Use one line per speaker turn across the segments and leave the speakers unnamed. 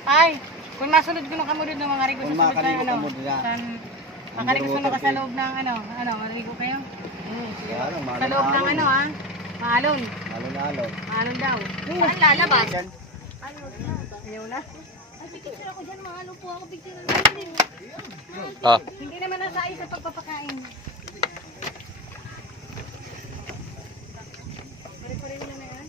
Ay, kung nasunod ko ng kamudod ng mga rigo,
Kung
susunod tayo,
makaligo kamudod na.
makaligo ka sa loob ng marigo kayo. Sige.
Ano,
Sa loob ng maalon.
Alon-alon.
Maalon daw. Saan lalabas?
Yan.
Ayaw na.
Ay, picture ako dyan. Mahalo po ako. Picture ako.
Hindi naman nasa ayos sa pagpapakain. Pare-pareho na yan.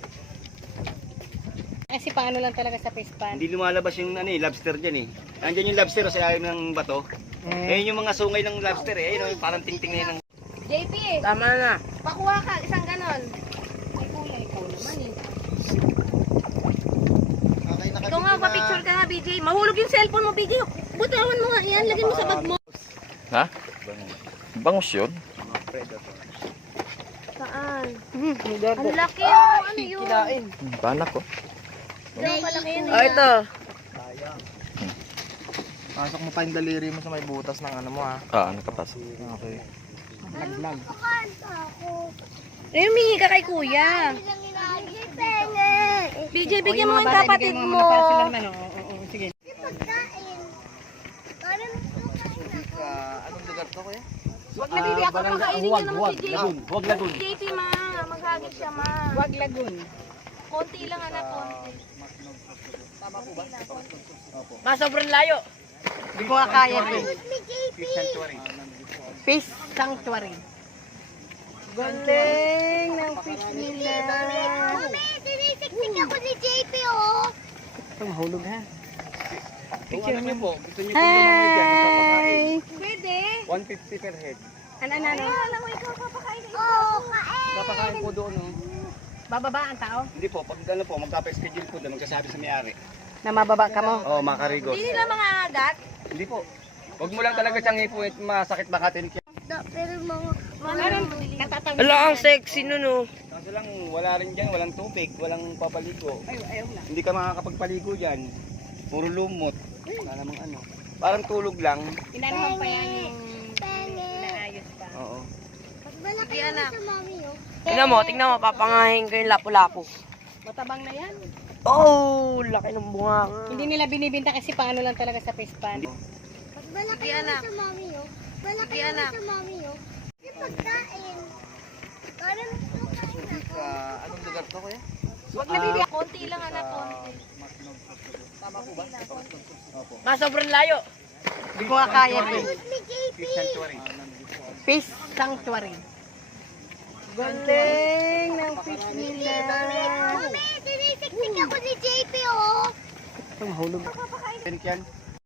Kasi paano lang talaga sa face pan.
Hindi lumalabas yung lobster dyan eh. Nandiyan yung lobster sa ilalim ng bato. Ayun yung mga sungay ng lobster eh. Ayun yung parang tingting na yun.
JP,
Tama na.
pakuha ka. Isang ganon.
Ay kuya, ikaw naman eh.
Ikaw nga, pa-picture ka nga, BJ. Mahulog yung cellphone mo, BJ. Butawan mo nga yan. Lagyan mo sa bag mo.
Ha? Bangus yun?
Saan?
Ang
Ang laki yung ano yun.
Panak ko.
Ganun kalaki yun.
ito.
Pasok mo pa yung daliri mo sa may butas ng ano mo ha.
Nakapasok.
Okay.
Naglag.
Eh, humingi ka kay kuya. BJ, bigyan mo yung kapatid mo.
Sige.
Anong lugar to kuya?
Wag na, bibi. Ako pakainin niya naman si JP.
Huwag lagun.
JP, ma. Maghagit siya, ma.
Wag lagun.
Konti lang, anak. Konti.
Sobrang layo. Hindi ko nga kaya ito.
Fish sanctuary.
Fish sanctuary. Galing ng fish nila.
Tinisiktik ako ni JP, oh.
Ito mahulog ha.
Kung ano niyo po, gusto niyo po lumamig yan, papakain.
Pwede.
150 per head.
Ano?
Alam mo, ikaw papakain. Oo, kain.
Papakain po doon.
Bababa ang tao?
Hindi po, pag ano po, magkapa-schedule po doon, magsasabi sa may-ari.
Na mababa ka mo?
Oo, makarigos.
Hindi nila mga agat.
Hindi po. Huwag mo lang talaga siyang ipuit, masakit bakatin.
Pero mga...
Natatawid.
Ala, ang sexy nun oh.
Kaso lang, wala rin dyan, walang tubig, walang papaligo.
Ayaw na.
Hindi ka makakapagpaligo dyan. Puro lumot. Wala namang ano. Parang tulog lang.
Pinanaman pa yan yung inaayos pa.
Oo.
Sige, anak.
Tingnan mo, papangahin ko yung lapu-lapu.
Matabang na yan.
Oh, laki ng bunga nga.
Hindi nila binibinta kasi paano lang talaga sa face pan.
Sige, anak. Sige, anak.
Anong lugar to kuya?
Wag na bibi.
Konti lang, anak. Konti.
Sobrang layo. Hindi ko nga kaya ito.
Fish sanctuary.
Fish sanctuary. Galing ng fish nila.
Tinisiktik ako ni JP, oh.
Ito mahulog.
Yan.